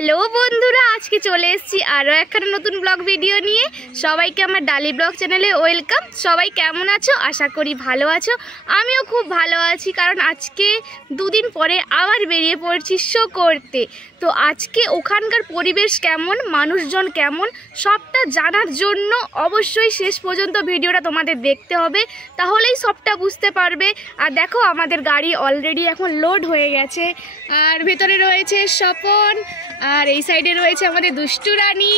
Hello বন্ধুরা, আজকে চলে এসেছি আরও একটা নতুন ব্লগ ভিডিও নিয়ে। সবাইকে আমার ডালি ব্লগ চ্যানেলে ওয়েলকাম। সবাই কেমন আছো? আশা করি ভালো আছো। আমিও খুব ভালো আছি, কারণ আজকে দুদিন পরে আবার বেরিয়ে পড়ছি শো করতে। তো আজকে ওখানকার পরিবেশ কেমন, মানুষজন কেমন, সবটা জানার জন্য অবশ্যই শেষ পর্যন্ত ভিডিওটা তোমাদের দেখতে হবে, তাহলেই সবটা বুঝতে পারবে। আর দেখো, আমাদের গাড়ি অলরেডি এখন লোড হয়ে গেছে, আর ভেতরে রয়েছে স্বপন, আর এই সাইডে রয়েছে আমাদের দুষ্টু রানী।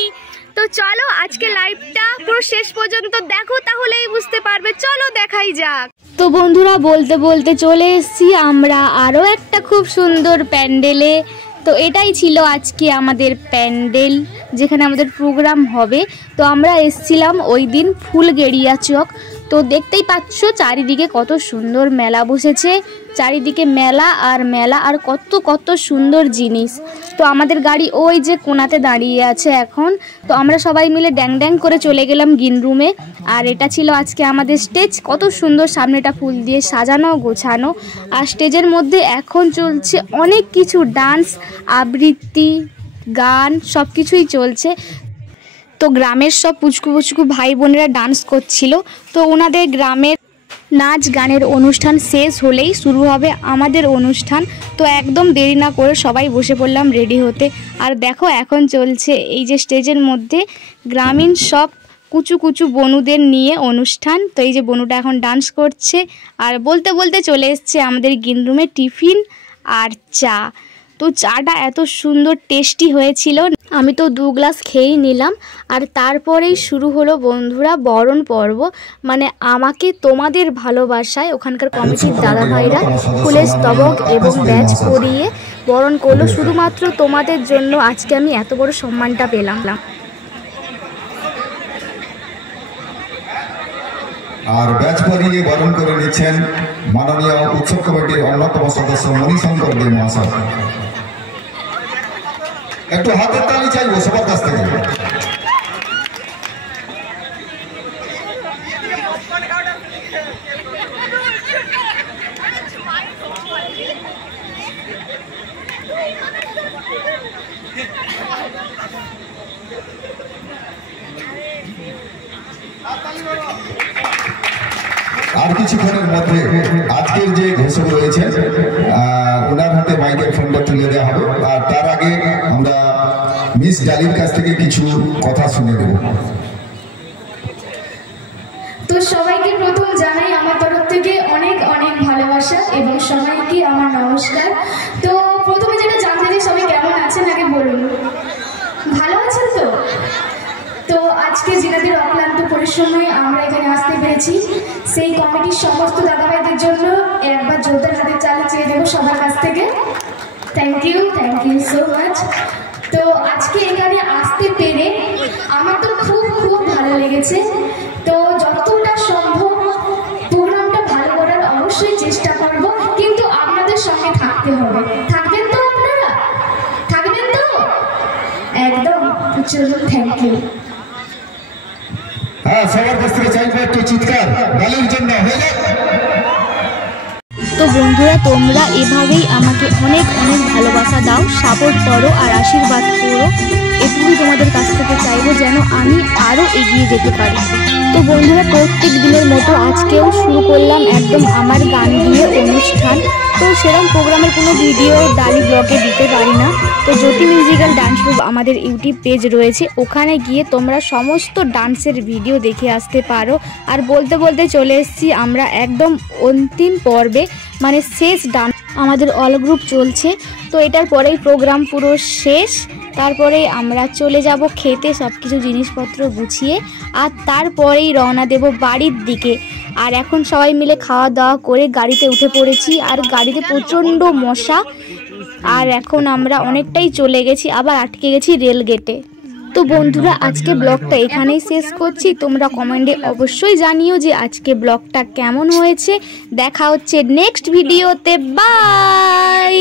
তো চলো আজকে লাইভটা পুরো শেষ পর্যন্ত দেখো, তাহলেই বুঝতে পারবে। চলো দেখাই যাক। তো বন্ধুরা, বলতে বলতে চলে এসেছি আমরা আরও একটা খুব সুন্দর প্যান্ডেলে। তো এটাই ছিল আজকে আমাদের প্যান্ডেল, যেখানে আমাদের প্রোগ্রাম হবে। তো আমরা এসেছিলাম ওই দিন ফুলগেড়িয়া চক। তো দেখতেই পাচ্ছ চারিদিকে কত সুন্দর মেলা বসেছে, চারিদিকে মেলা আর কত কত সুন্দর জিনিস। তো আমাদের গাড়ি ওই যে কোনাতে দাঁড়িয়ে আছে এখন। তো আমরা সবাই মিলে ড্যাং ড্যাং করে চলে গেলাম গ্রিন রুমে। আর এটা ছিল আজকে আমাদের স্টেজ, কত সুন্দর সামনেটা ফুল দিয়ে সাজানো গোছানো। আর স্টেজের মধ্যে এখন চলছে অনেক কিছু, ডান্স, আবৃত্তি, গান, সব কিছুই চলছে। তো গ্রামের সব পুচকু পুচকু ভাই বোনেরা ডান্স করছিল। তো ওনাদের গ্রামের নাচ গানের অনুষ্ঠান শেষ হলেই শুরু হবে আমাদের অনুষ্ঠান। তো একদম দেরি না করে সবাই বসে পড়লাম রেডি হতে। আর দেখো, এখন চলছে এই যে স্টেজের মধ্যে গ্রামীণ সব কুচু কুচু বনুদের নিয়ে অনুষ্ঠান। তো এই যে বনুটা এখন ডান্স করছে। আর বলতে বলতে চলে এসছে আমাদের গ্রিন রুমে টিফিন আর চা। তো চাটা এত সুন্দর টেস্টি হয়েছিল, আমি তো 2 গ্লাস খেয়েই নিলাম। আর তারপরেই শুরু হলো বন্ধুরা বরণ পর্ব। মানে আমাকে তোমাদের ভালোবাসায় ওখানকার কমিটির দাদা ভাইরা ফুলের স্তবক এবং ব্যাজ পরিয়ে বরণ করলো। শুধুমাত্র তোমাদের জন্য আজকে আমি এত বড় সম্মানটা পেলাম। আর ব্যাচ পরিয়ে বরণ করে নিচ্ছেন মাননীয় উৎসব কমিটির অন্যতম সদস্য মণিশঙ্কর দে মহাশয়। একটু হাতের তালি চাইবো সবার কাছ থেকে। আর কিছুক্ষণের মধ্যে আজকের যে ঘোষক রয়েছে ওনার হাতে মাইকের ফোনটা তুলে দেওয়া হবে। আর তার আগে আমরা মিস ডালির কাছ থেকে কিছু কথা শুনে দেব। তো সবাইকে প্রথম জানাই আমার তরফ থেকে অনেক অনেক ভালোবাসা এবং সবাইকে আমার নমস্কার। তো প্রথমে যেটা জানতে চাই, সবাই কেমন আছেন আগে বলুন। ভালো আছেন তো? তো আজকে যেনাদের অক্লান্ত পরিশ্রমে আমরা এখানে আসতে পেরেছি, সেই কমিটির সমস্ত দাদাভাইদের জন্য একবার জোরদার হাতের চালে চেয়ে দেবো সবার কাছ থেকে। Thank you so much. তো আজকে এখানে আসতে পেরে আমার তো খুব খুব ভালো লেগেছে। তো যতটা সম্ভব প্রোগ্রামটা ভালো করার অবশ্যই চেষ্টা করব, কিন্তু আপনাদের সঙ্গে থাকতে হবে। থাকবেন তো আপনারা? থাকবেন তো? একদম। চলুন, থ্যাংক ইউ। হ্যাঁ, সবার কাছ থেকে চাইবো একটু চিৎকার ডালির জন্য। তো বন্ধুরা, তোমরা এভাবেই আমাকে অনেক অনেক ভালোবাসা দাও, সাপোর্ট করো আর আশীর্বাদ করো। এটুকুই তোমাদের কাছ থেকে চাইবো, যেন আমি আরও এগিয়ে যেতে পারি। তো বন্ধুরা, প্রত্যেক দিনের মতো আজকেও শুরু করলাম একদম আমার গান দিয়ে অনুষ্ঠান। তো সেরকম প্রোগ্রামের কোনো ভিডিও ডালি ব্লগে দিতে পারি না। তো জ্যোতি মিউজিক্যাল ডান্স গ্রুপ আমাদের ইউটিউব পেজ রয়েছে, ওখানে গিয়ে তোমরা সমস্ত ডান্সের ভিডিও দেখে আসতে পারো। আর বলতে বলতে চলে এসেছি আমরা একদম অন্তিম পর্বে, মানে শেষ ডান্স আমাদের অল গ্রুপ চলছে। তো এটার পরেই প্রোগ্রাম পুরো শেষ। তারপরে আমরা চলে যাব খেতে, সব কিছু জিনিসপত্র গুছিয়ে। আর তারপরেই রওনা দেব বাড়ির দিকে। আর এখন সবাই মিলে খাওয়া দাওয়া করে গাড়িতে উঠে পড়েছি। আর গাড়িতে প্রচণ্ড মশা। আর এখন আমরা অনেকটাই চলে গেছি, আবার আটকে গেছি রেল গেটে। তো বন্ধুরা, আজকে ব্লগটা এখানেই শেষ করছি। তোমরা কমেন্টে অবশ্যই জানিও যে আজকে ব্লগটা কেমন হয়েছে। দেখা হচ্ছে নেক্সট ভিডিওতে। বাই।